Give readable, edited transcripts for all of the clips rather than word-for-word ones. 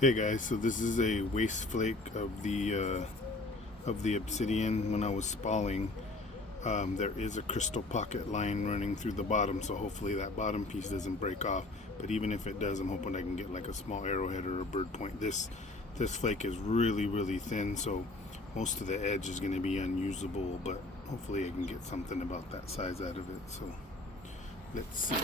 Hey guys, so this is a waste flake of the obsidian. When I was spalling, there is a crystal pocket line running through the bottom, so hopefully that bottom piece doesn't break off. But even if it does, I'm hoping I can get like a small arrowhead or a bird point. This flake is really thin, so most of the edge is going to be unusable. But hopefully I can get something about that size out of it. So let's see.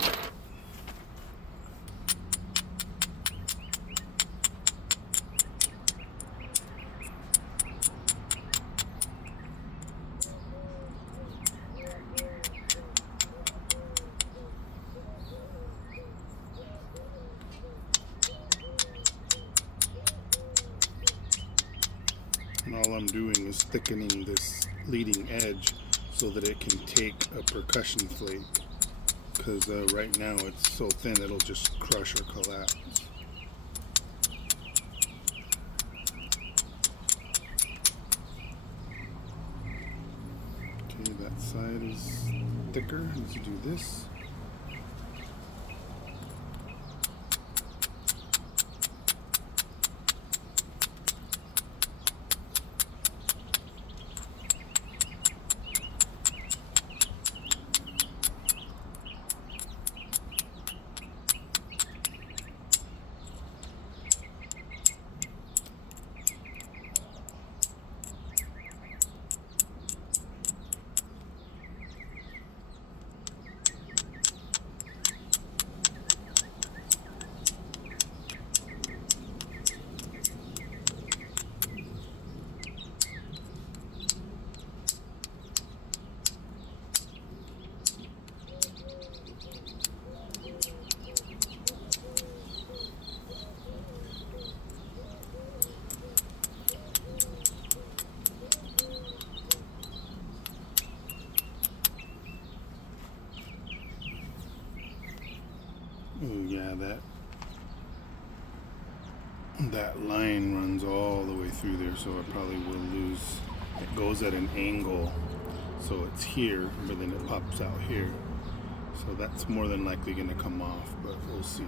And all I'm doing is thickening this leading edge so that it can take a percussion flake, because right now it's so thin it'll just crush or collapse. Okay, that side is thicker. Let's do this. Oh yeah, that line runs all the way through there, so I probably will lose. It goes at an angle, so it's here, but then it pops out here. So that's more than likely going to come off, but we'll see.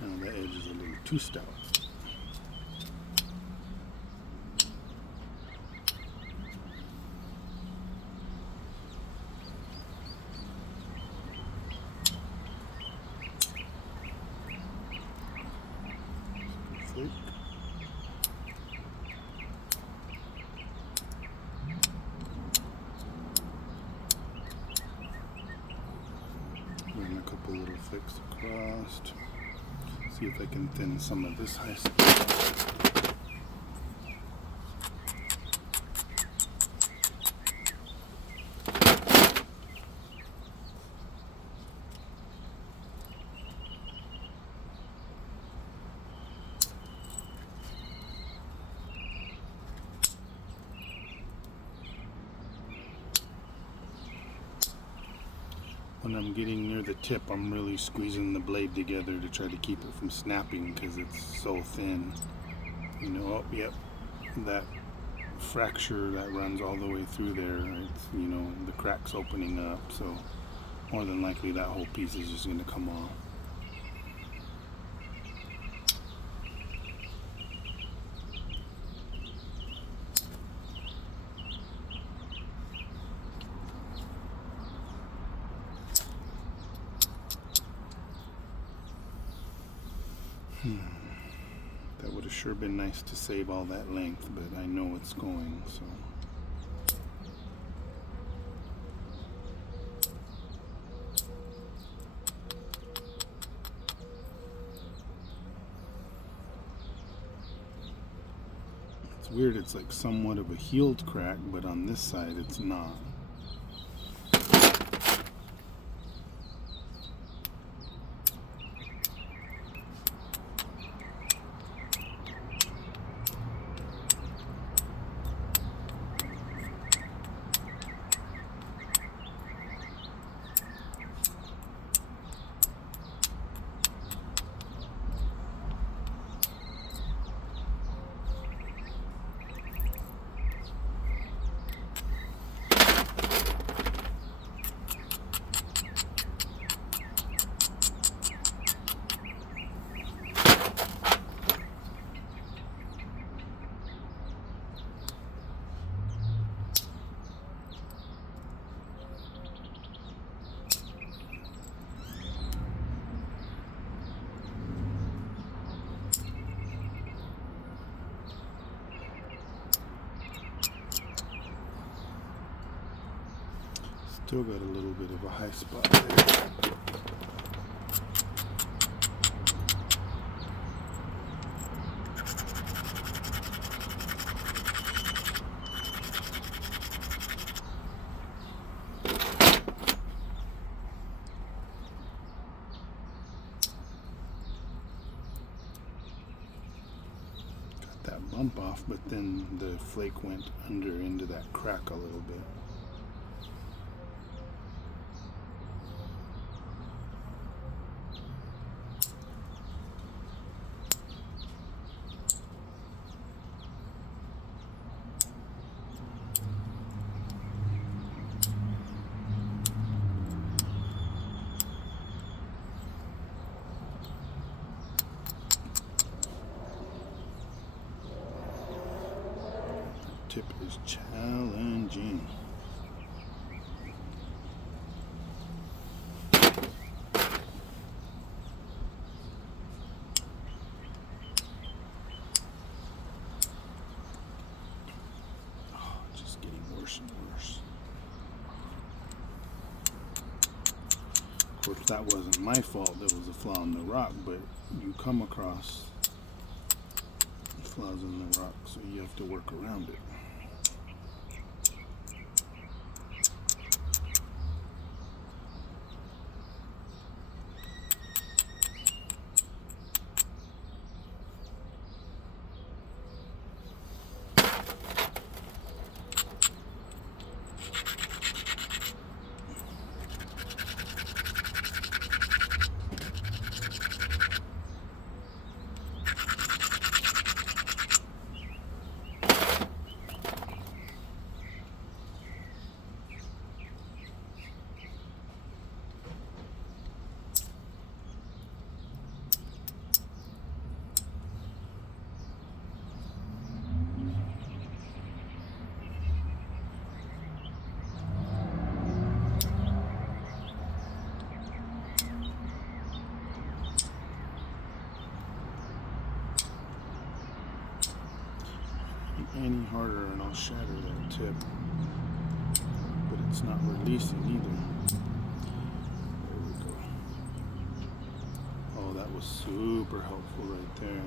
Now the edge is a little too stout. Flake. And a couple little flicks across. See if I can thin some of this high stuff. When I'm getting near the tip, I'm really squeezing the blade together to try to keep it from snapping because it's so thin. You know, oh, yep, that fracture that runs all the way through there, it's, you know, the crack's opening up, so more than likely that whole piece is just going to come off. That would have sure been nice to save all that length, but I know it's going, so. It's weird, it's like somewhat of a healed crack, but on this side it's not. Still got a little bit of a high spot there. Got that bump off, but then the flake went under into that crack a little bit. Tip is challenging. Oh, just getting worse and worse. Of course, that wasn't my fault. There was a flaw in the rock, but you come across flaws in the rock, so you have to work around it. Any harder and I'll shatter that tip, but it's not releasing either. There we go. Oh, that was super helpful right there.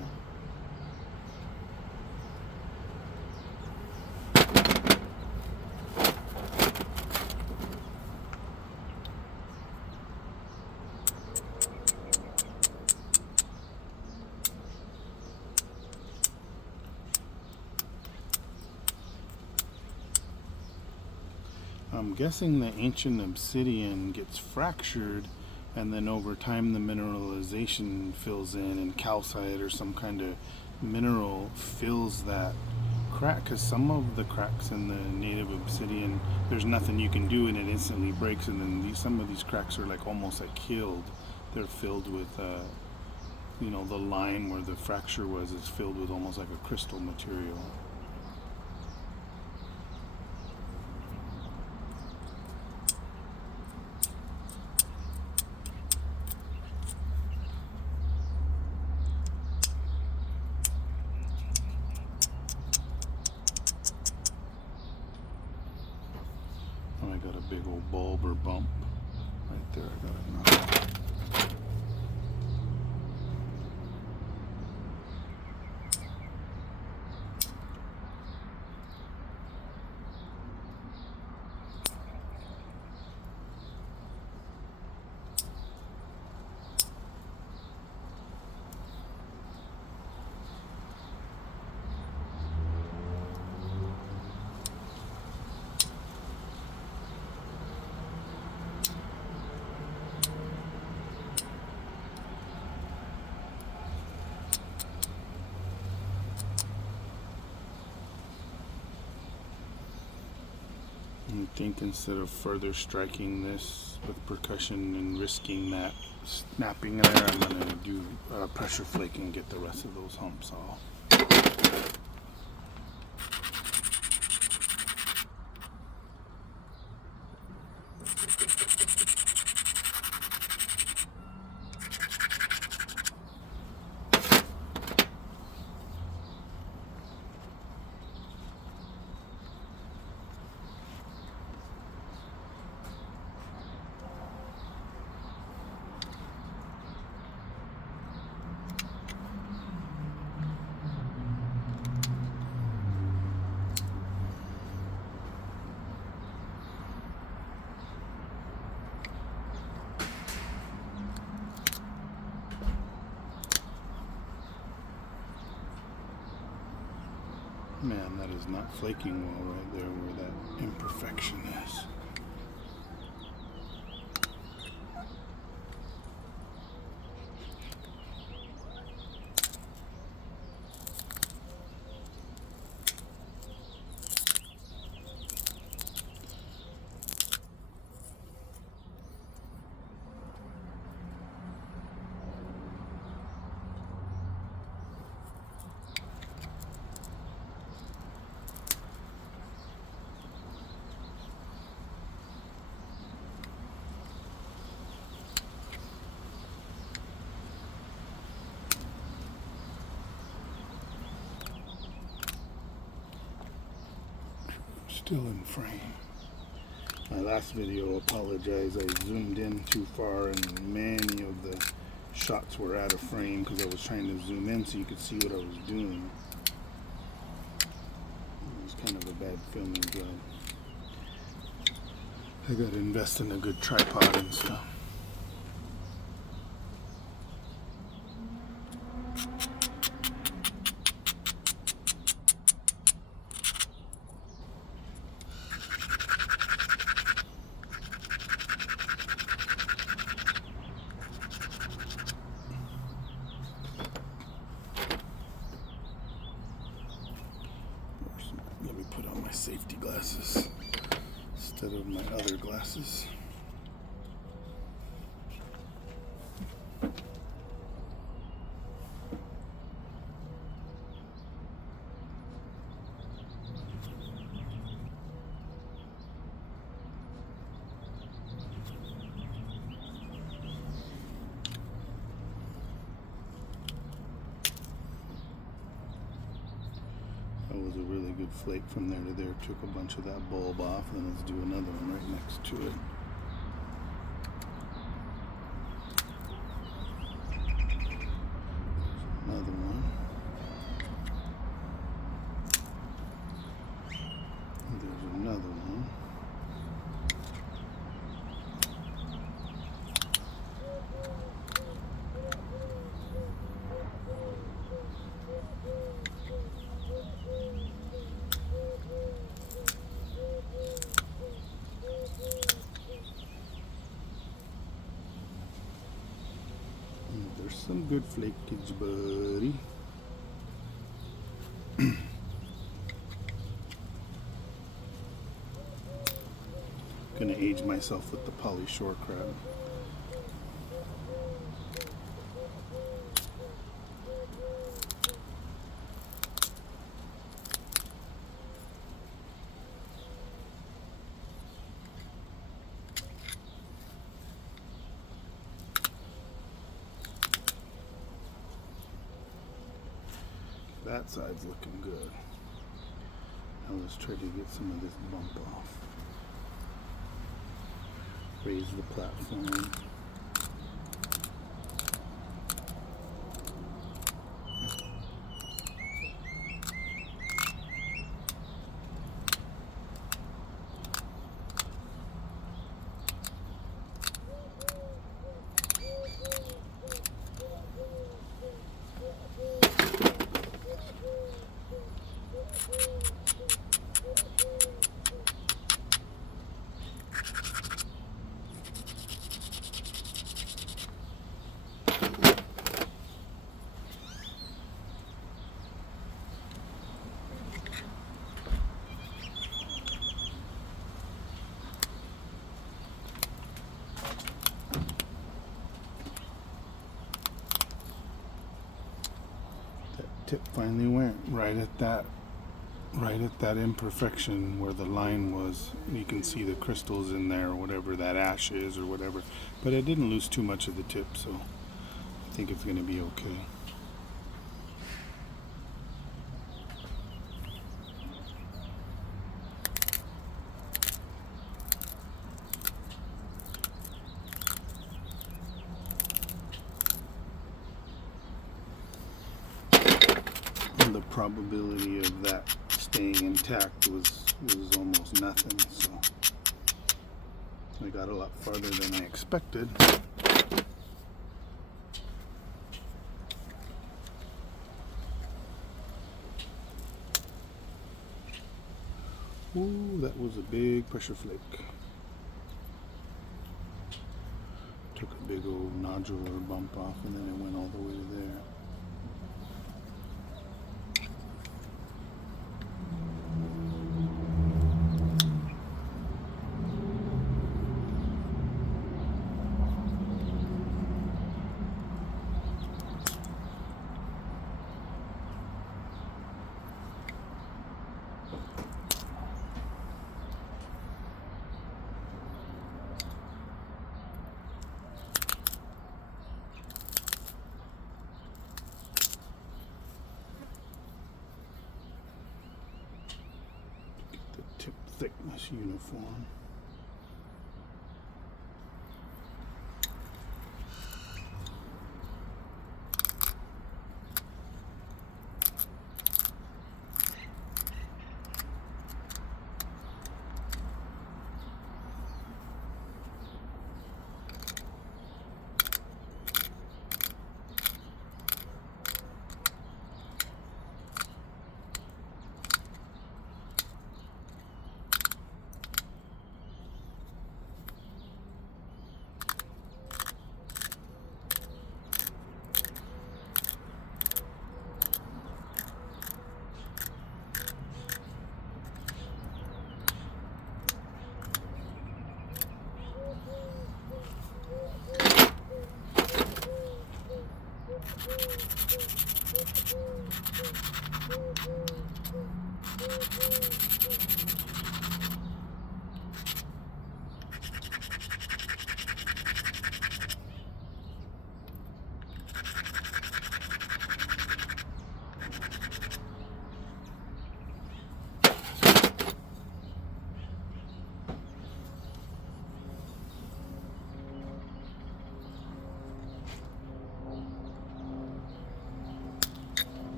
I'm guessing the ancient obsidian gets fractured, and then over time the mineralization fills in, and calcite or some kind of mineral fills that crack, because some of the cracks in the native obsidian, there's nothing you can do and it instantly breaks, and then some of these cracks are like almost like healed. They're filled with you know, the line where the fracture was is filled with almost like a crystal material. I got a big old bulb or bump right there. I got it knocked out. think instead of further striking this with percussion and risking that snapping in there, I'm going to do pressure flake and get the rest of those humps off. Man, that is not flaking well right there where that imperfection is. Still in frame. My last video, apologize, I zoomed in too far and many of the shots were out of frame because I was trying to zoom in so you could see what I was doing. It was kind of a bad filming job. I gotta invest in a good tripod and stuff. Let me put on my safety glasses instead of my other glasses. That was a really good flake from there to there. Took a bunch of that bulb off, and then let's do another one right next to it. Another one. There's another one. There's some good flakage, buddy. Gonna age myself with the poly shore crab. That side's looking good. Now let's try to get some of this bump off. Raise the platform. tip finally went right at that imperfection where the line was. You can see the crystals in there, or whatever that ash is, or whatever. But it didn't lose too much of the tip, so I think it's going to be okay. And the probability of that staying intact was almost nothing, so I got a lot farther than I expected. Ooh, that was a big pressure flake. Took a big old nodular bump off, and then it went all the way to there. Tip thickness uniform.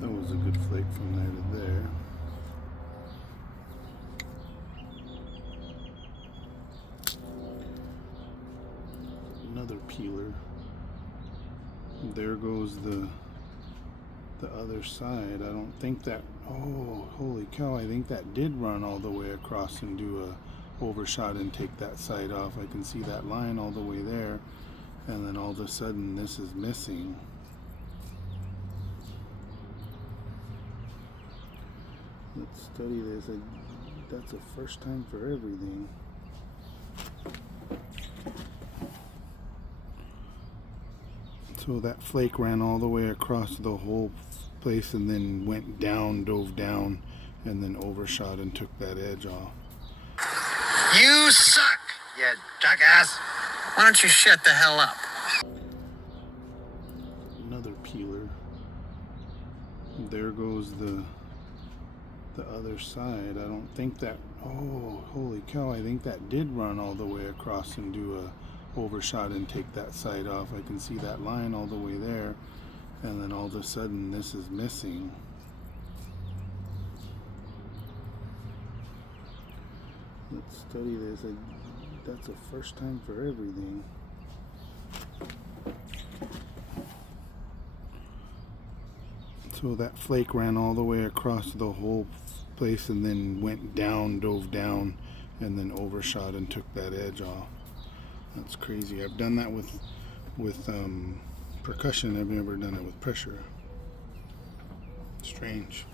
That was a good flake from there to there. Another peeler. There goes the other side. I don't think that, oh, holy cow, I think that did run all the way across and do a overshot and take that side off. I can see that line all the way there, and then all of a sudden this is missing. Let's study this. That's a first time for everything. So that flake ran all the way across the whole place and then went down, dove down, and then overshot and took that edge off. You suck, you jackass. Why don't you shut the hell up? Another peeler. There goes the other side. I don't think that, oh, holy cow, I think that did run all the way across and do a overshot and take that side off. I can see that line all the way there, and then all of a sudden this is missing. Let's study this. That's a first time for everything. So that flake ran all the way across the whole place and then went down, dove down, and then overshot and took that edge off. That's crazy. I've done that with percussion. I've never done it with pressure. Strange.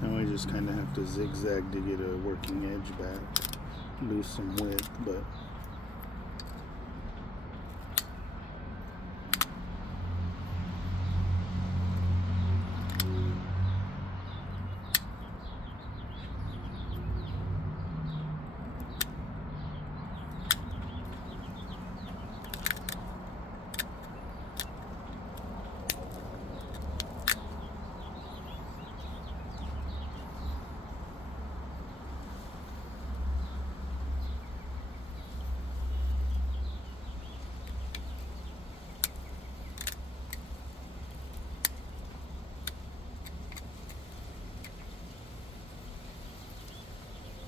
Now I just kind of have to zigzag to get a working edge back, lose some width, but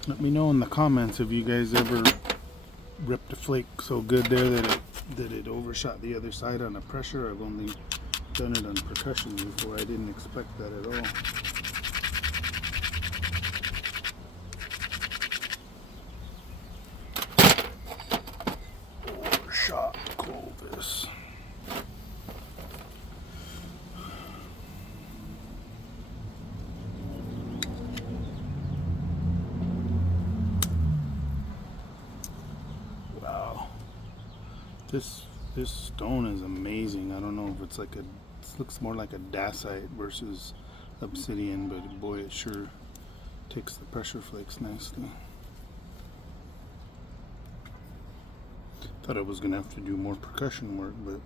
let me know in the comments if you guys ever ripped a flake so good there that it overshot the other side on a pressure. I've only done it on percussion before. I didn't expect that at all. Overshot Clovis. This stone is amazing. I don't know if it's like it looks more like a dacite versus obsidian, but boy, it sure takes the pressure flakes nicely. Thought I was gonna have to do more percussion work, but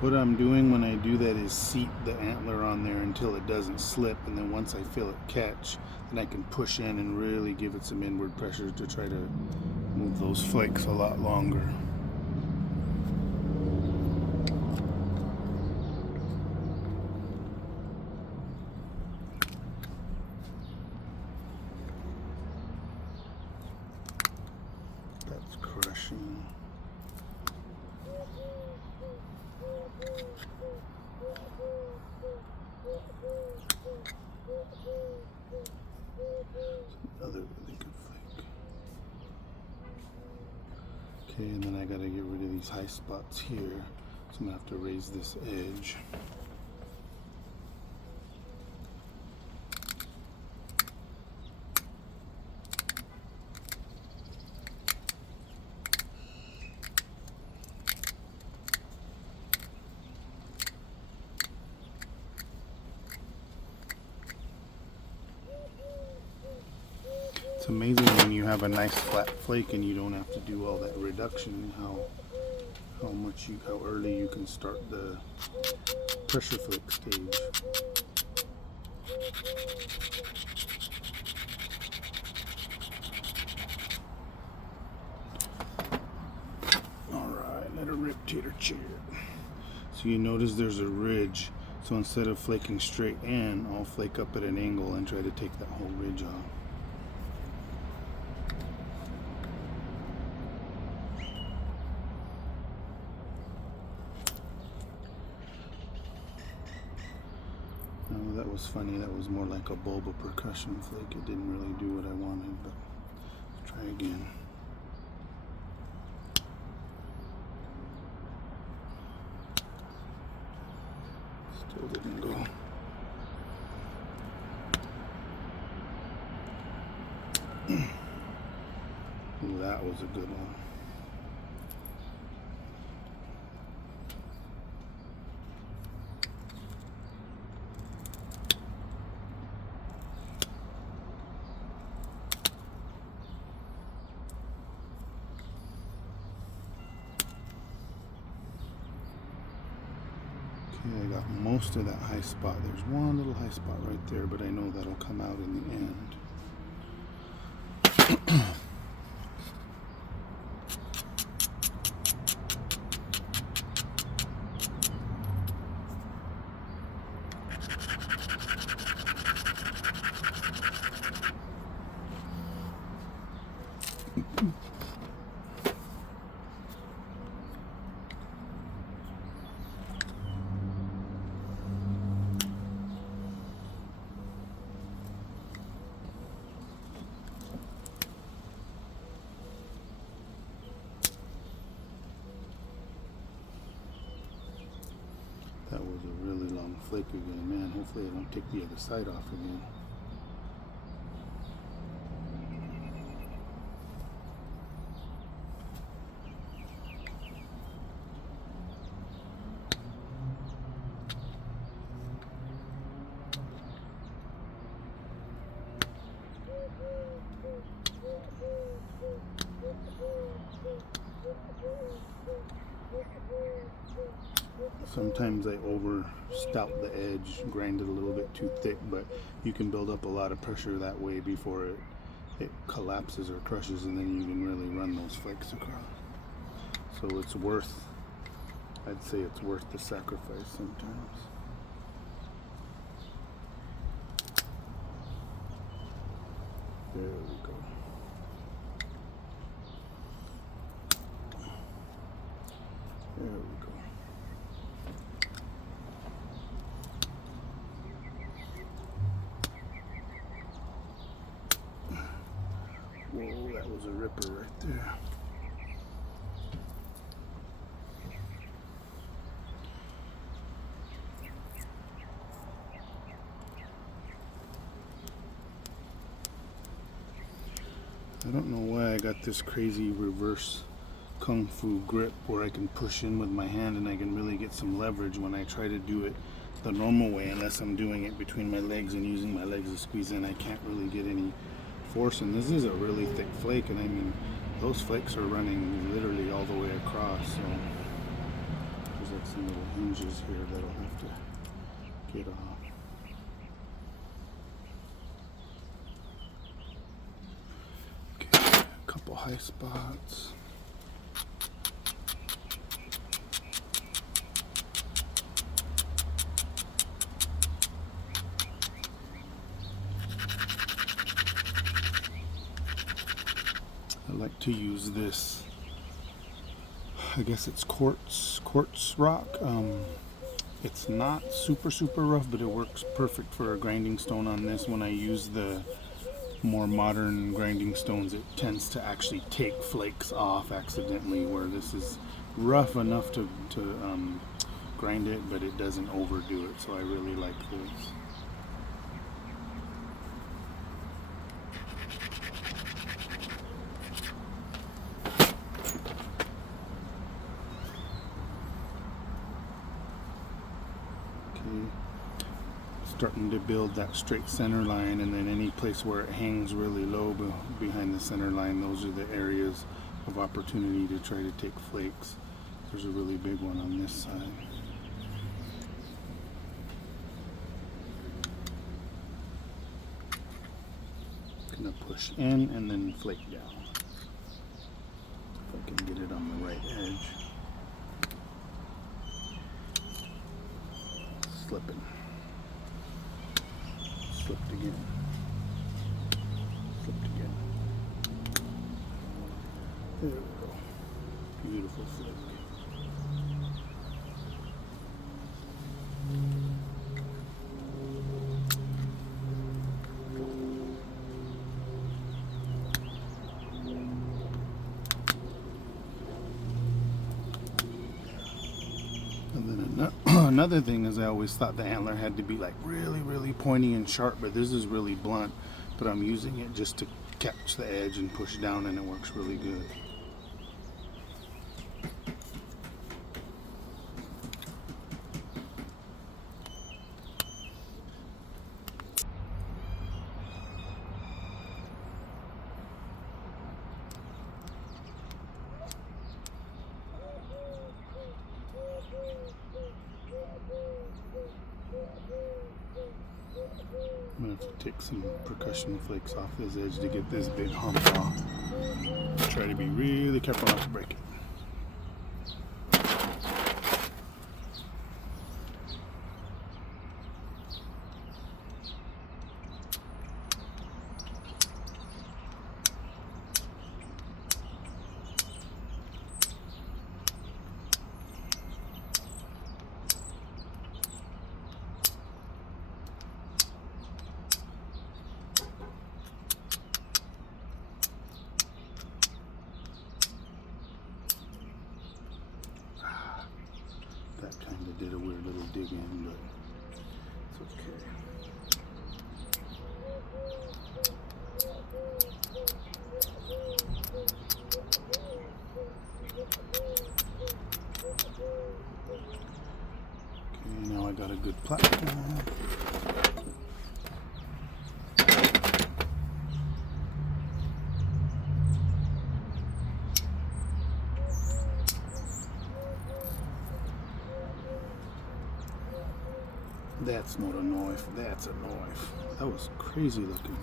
what I'm doing when I do that is seat the antler on there until it doesn't slip, and then once I feel it catch, then I can push in and really give it some inward pressure to try to move those flakes a lot longer. That's crushing. Another really good flake. Okay, and then I gotta get rid of these high spots here. So I'm gonna have to raise this edge. It's amazing when you have a nice flat flake and you don't have to do all that reduction, how early you can start the pressure flake stage. Alright, let her rip tater chip. So you notice there's a ridge, so instead of flaking straight in, I'll flake up at an angle and try to take that whole ridge off. No, that was funny. That was more like a bulb of percussion flake. It didn't really do what I wanted, but let's try again. Still didn't go. Ooh, that was a good one. Okay, I got most of that high spot. There's one little high spot right there, but I know that'll come out in the end. again. Man, hopefully I don't take the other side off again. Sometimes I over stout the edge, grind it a little bit too thick, but you can build up a lot of pressure that way before it collapses or crushes, and then you can really run those flakes across. So it's worth, I'd say it's worth the sacrifice sometimes. There we go. There we go. Whoa, that was a ripper right there. I don't know why I got this crazy reverse kung fu grip where I can push in with my hand and I can really get some leverage when I try to do it the normal way. Unless I'm doing it between my legs and using my legs to squeeze in, I can't really get any force. And this is a really thick flake, and I mean those flakes are running literally all the way across, so there's like some little hinges here that I'll have to get off. Okay, a couple high spots. I like to use this, I guess it's quartz rock. It's not super rough, but it works perfect for a grinding stone on this. When I use the more modern grinding stones, it tends to actually take flakes off accidentally, where this is rough enough to grind it, but it doesn't overdo it, so I really like this. Starting to build that straight center line, and then any place where it hangs really low behind the center line, those are the areas of opportunity to try to take flakes. There's a really big one on this side. Gonna push in and then flake down. If I can get it on the right edge. Slipping. Slipped again. Slipped again. There we go. Beautiful flake. And then another thing is, I always thought the antler had to be like really pointy and sharp, but this is really blunt. But I'm using it just to catch the edge and push down, and it works really good. I'm gonna have to take some percussion flakes off this edge to get this big hump off. Try to be really careful not to break it. platform. That's not a knife, that's a knife. That was crazy looking.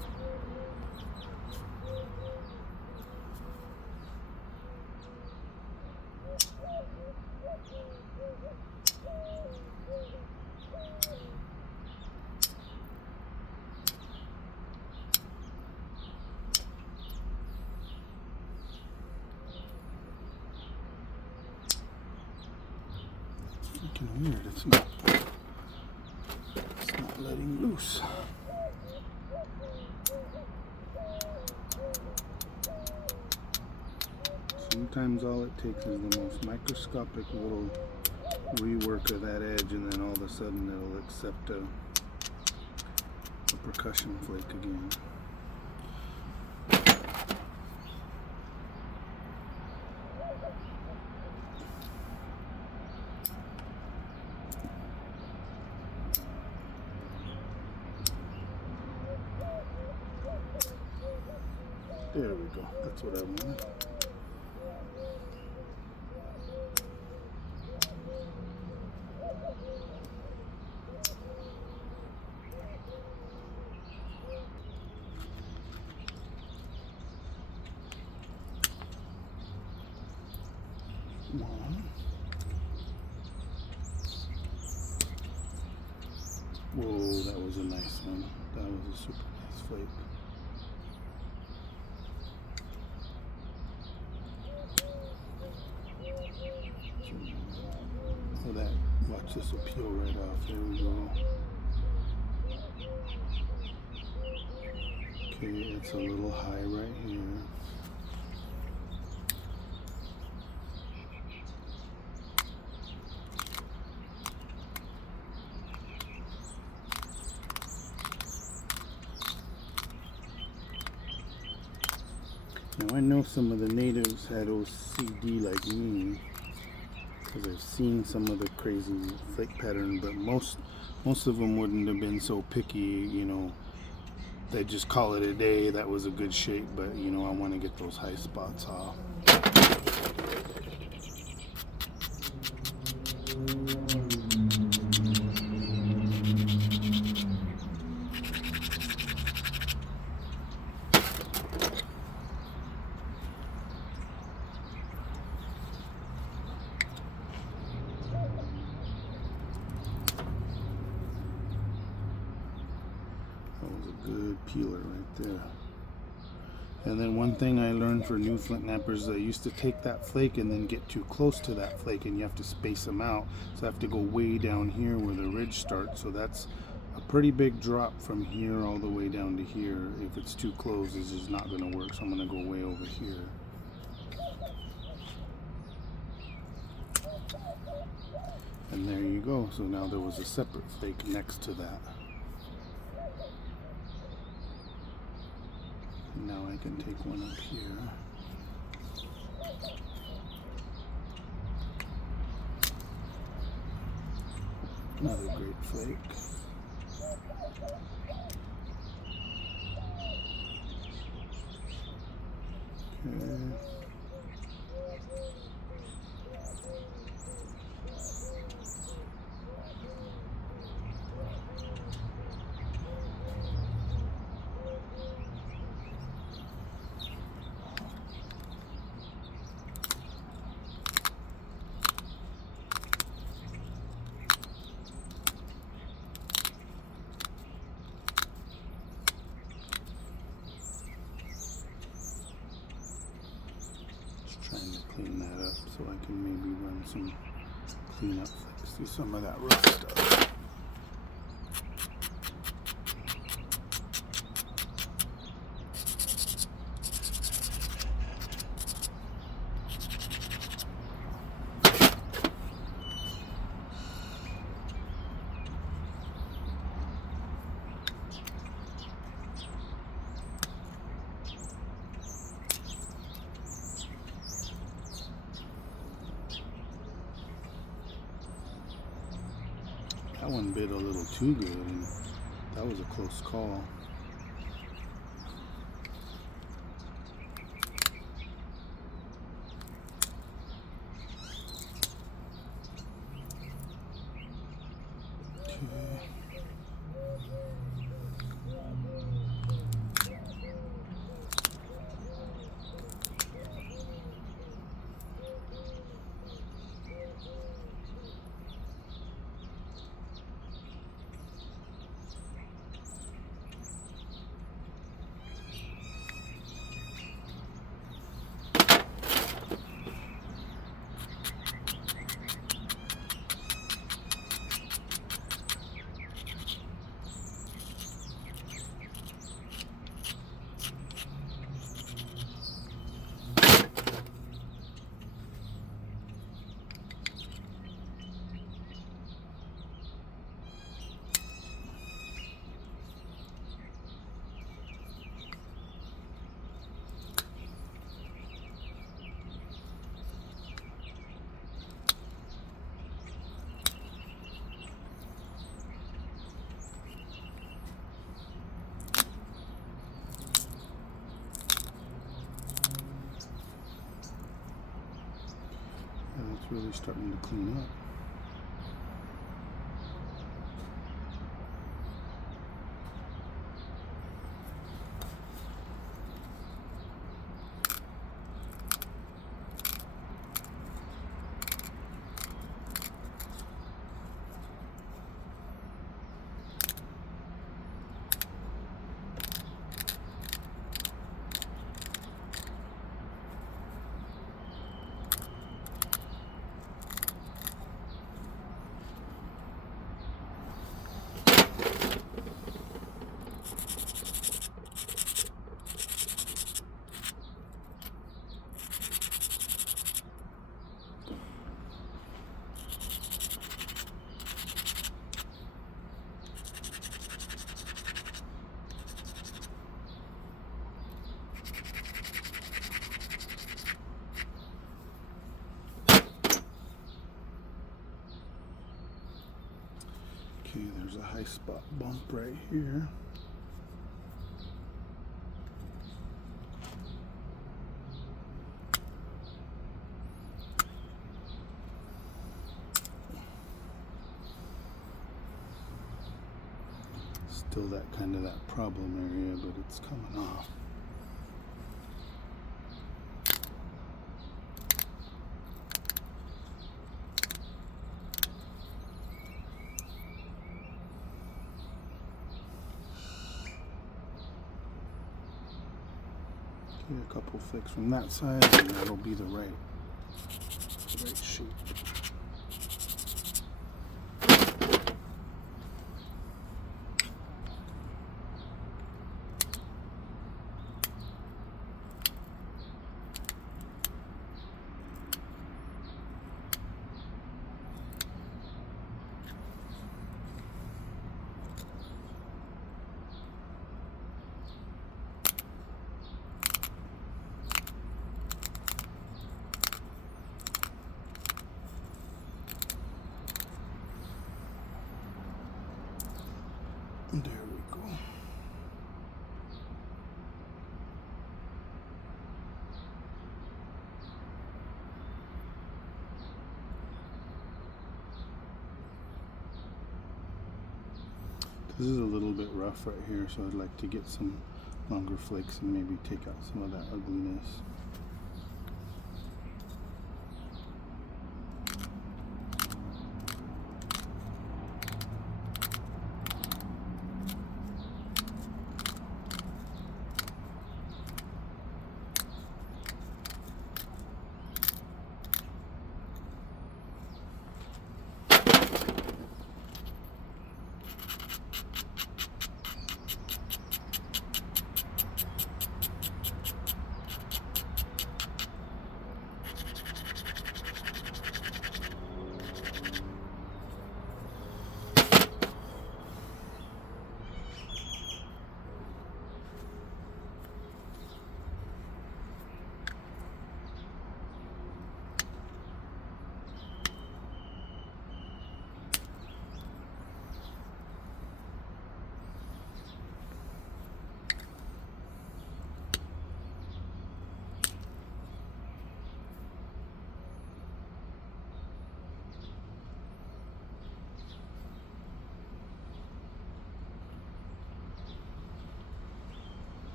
Freaking weird, it's not letting loose. Sometimes all it takes is the most microscopic little rework of that edge, and then all of a sudden it'll accept a percussion flake again. There we go. That's what I wanted. One. Whoa, that was a nice one. That was a super nice flake. Oh, that, watch this will peel right off. There we go. Okay, it's a little high right here. Now I know some of the natives had OCD like me, because I've seen some of the crazy flake pattern, but most of them wouldn't have been so picky, you know. They just call it a day. That was a good shape, but you know, I want to get those high spots off. That was a good peeler right there. And then one thing I learned for new flint knappers, I used to take that flake and then get too close to that flake, and you have to space them out. So I have to go way down here where the ridge starts. So that's a pretty big drop from here all the way down to here. If it's too close, it's just not going to work. So I'm going to go way over here. And there you go. So now there was a separate flake next to that. Now I can take one up here. Another great flake. Okay. Trying to clean that up so I can maybe run some cleanup flicks through some of that rough stuff. That That one bit a little too good, and that was a close call. It's really starting to clean up. Okay, there's a high spot bump right here. Still that kind of that problem area, but it's coming off. A couple flicks from that side, and that'll be the right shape. There we go. This is a little bit rough right here, so I'd like to get some longer flakes and maybe take out some of that ugliness.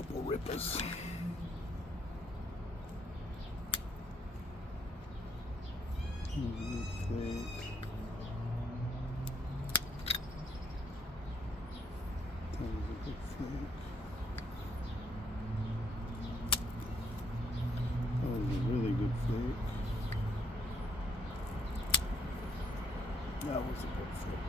couple rippers. Flake. That was a good flake. That was a really good flake. That was a good flake.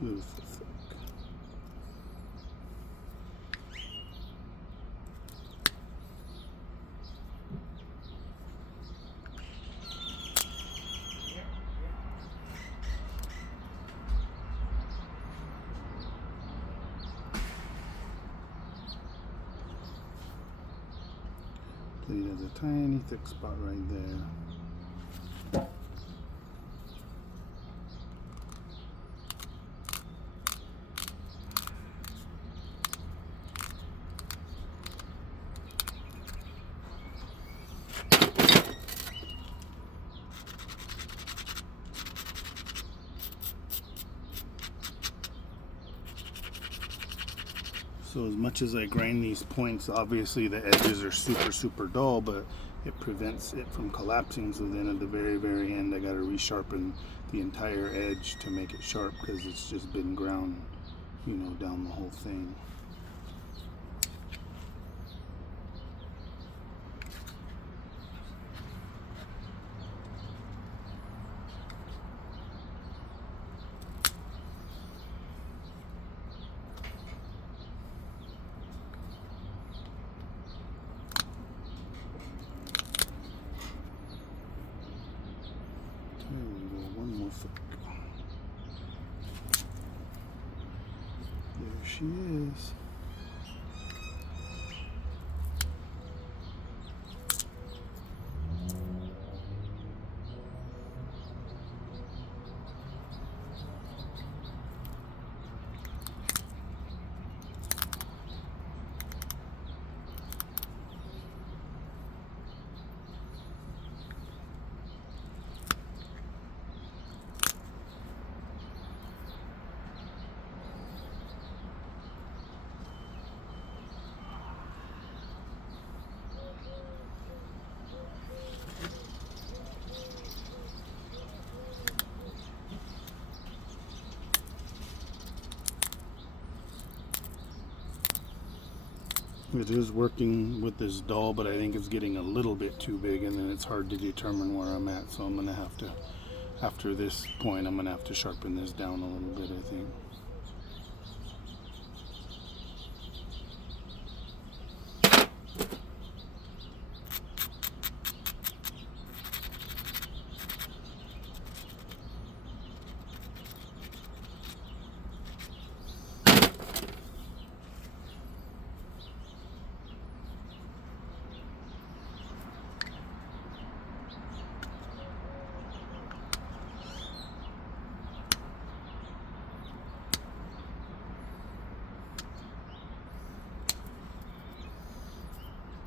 Beautiful flake. Plate has a tiny thick spot right there. So as much as I grind these points, obviously the edges are super dull, but it prevents it from collapsing. So then at the very end, I got to resharpen the entire edge to make it sharp because it's just been ground, you know, down the whole thing. There we go, one more foot. There she is. It is working with this dull, but I think it's getting a little bit too big, and then it's hard to determine where I'm at. So I'm gonna have to, after this point, I'm gonna have to sharpen this down a little bit, I think.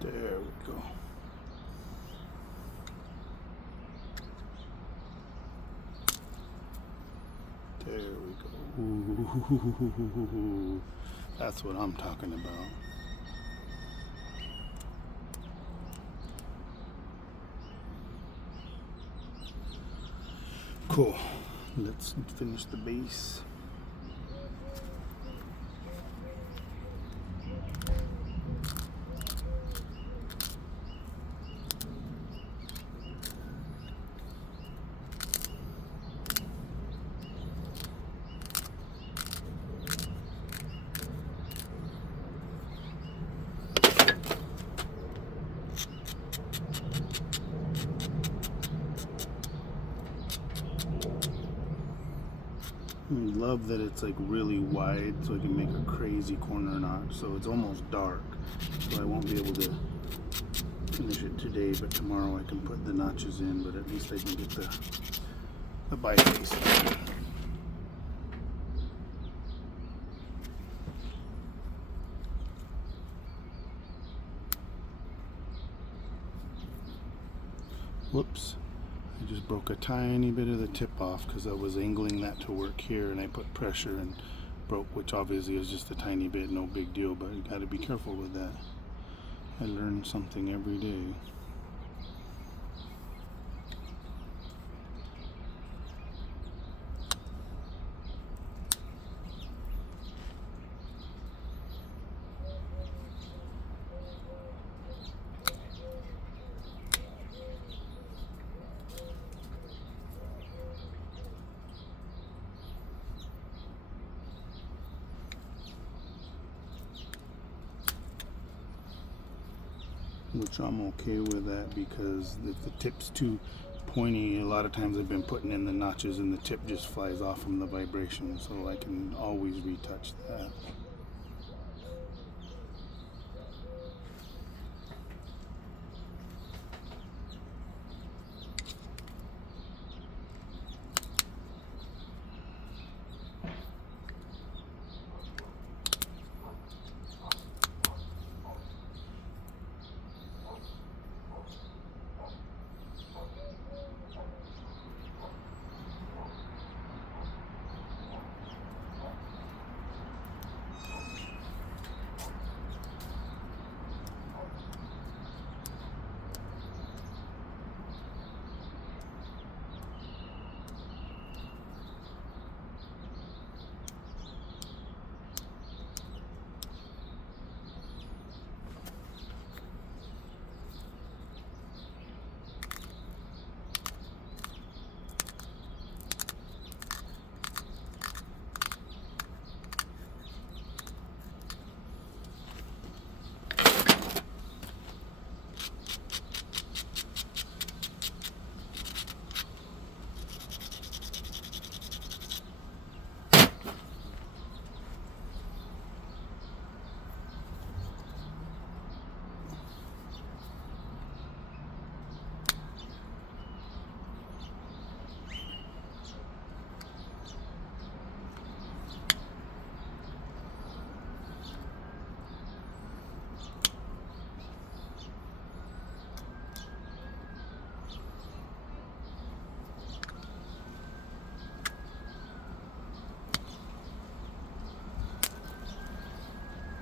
There we go. There we go. Ooh, that's what I'm talking about. Cool. Let's finish the base. I love that it's like really wide, so I can make a crazy corner notch. So it's almost dark, so I won't be able to finish it today, but tomorrow I can put the notches in, but at least I can get the biface done. Whoops. I just broke a tiny bit of the tip off because I was angling that to work here, and I put pressure and broke, which obviously is just a tiny bit, no big deal, but you got to be careful with that. I learn something every day. Which I'm okay with that, because if the tip's too pointy, a lot of times I've been putting in the notches and the tip just flies off from the vibration, so I can always retouch that.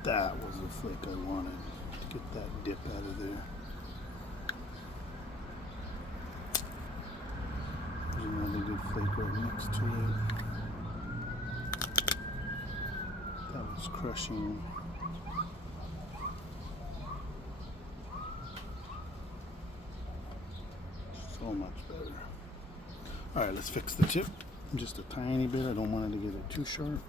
That was the flake I wanted, to get that dip out of there. There's another good flake right next to it. That was crushing. much better. All right, let's fix the tip just a tiny bit. I don't want it to get it too sharp.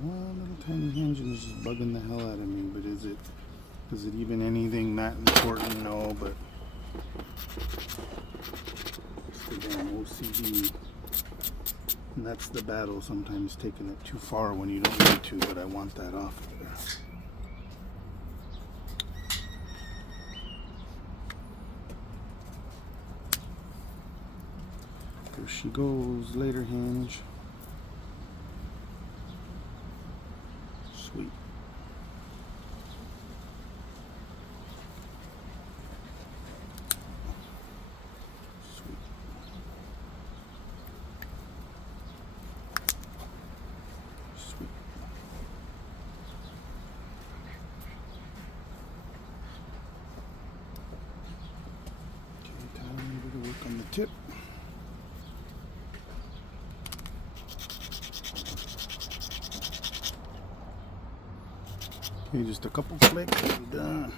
One little tiny hinge and it's just bugging the hell out of me, but is it even anything that important? No, but it's the damn OCD, and that's the battle, sometimes taking it too far when you don't need to, but I want that off of there. There she goes, later hinge. Sweet. Sweet. Sweet. Okay, time a little bit of work on the tip. Okay, just a couple flicks and done.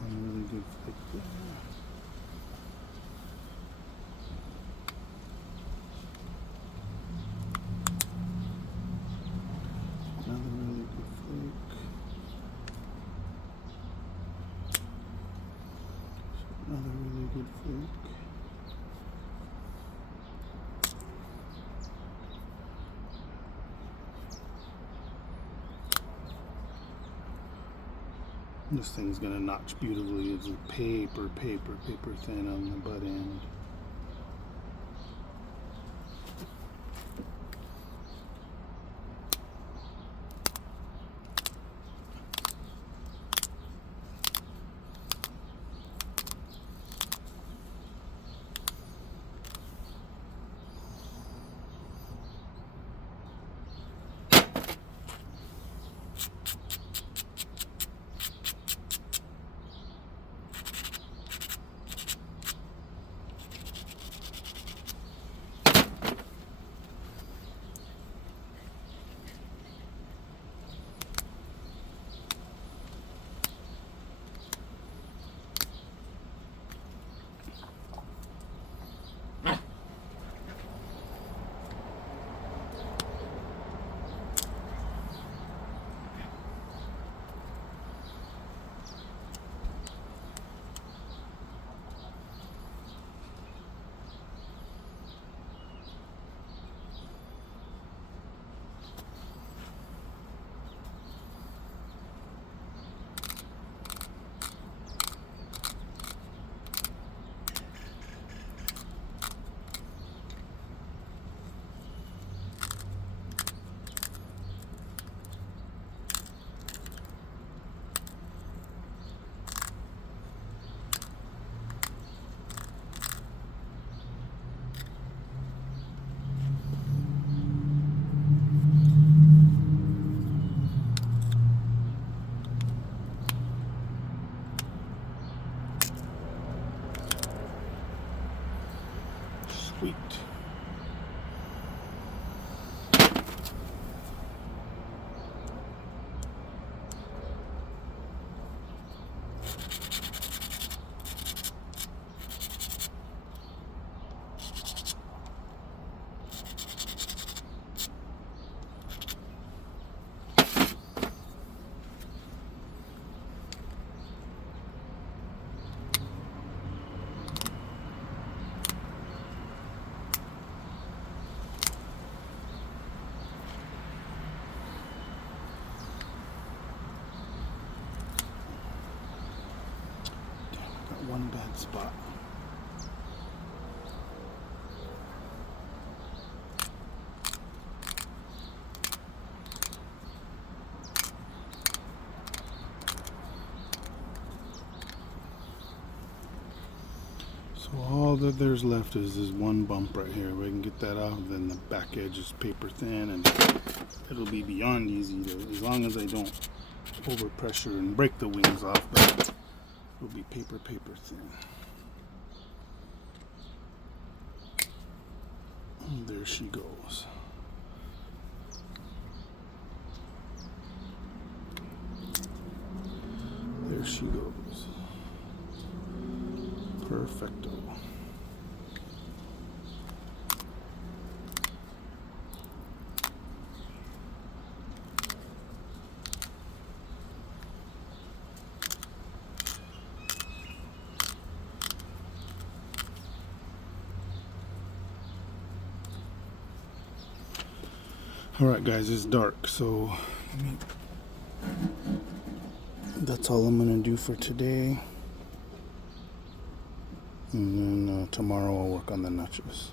One really good flick there. Another really good flick. Another really good flick. This thing's gonna notch beautifully. It's paper thin on the butt end. Sweet. One bad spot. So all that there's left is this one bump right here. We can get that off, then the back edge is paper thin, and it'll be beyond easy to, as long as I don't overpressure and break the wings off, but it'll be paper thin. And there she goes. There she goes. Perfecto. Alright guys, it's dark, so that's all I'm going to do for today. And then tomorrow I'll work on the notches.